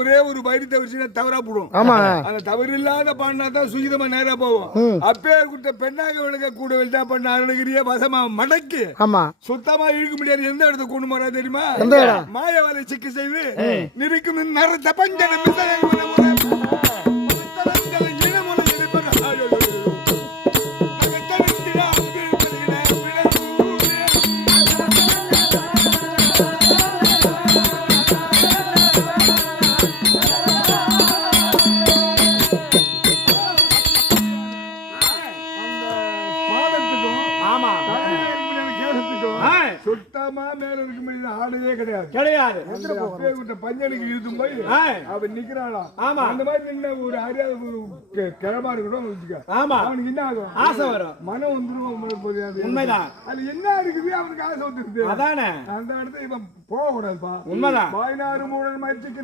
ஒரே ஒரு வரி தவிர்த்து தவறா போடும். அந்த தவறு இல்லாத பாடினா தான் சுகிதமா நேரா போவோம். அப்பே கொடுத்த பெண்ணாக விளக்க கூட வெளியா பண்ண அருணகிரிய வசமா மடக்கு சுத்தமா இழுக்க முடியாது. எந்த இடத்துல கொண்டு போறா தெரியுமா? மாயவாலை சிக்கு செய்து நிற்கும் நரத்த பஞ்சன சுத்தமா மேல இருக்கும் ஆடவே கிடையாது. பஞ்சனுக்கு இழுத்தும் போய் அவன் நிக்கிறாளாம். அந்த மாதிரி நின்ன ஒரு அறியாத கிழமா இருக்கணும். அவனுக்கு என்ன ஆகும்? ஆசை வரும், மனம் வந்துடும். உண்மைதான். அது என்ன இருக்குது? அவனுக்கு ஆசை வந்துருது. அதானே அந்த இடத்துல இவன் போக கூடாதுப்பா. உண்மைதான். 16 மூடல் மயிற்சிக்கு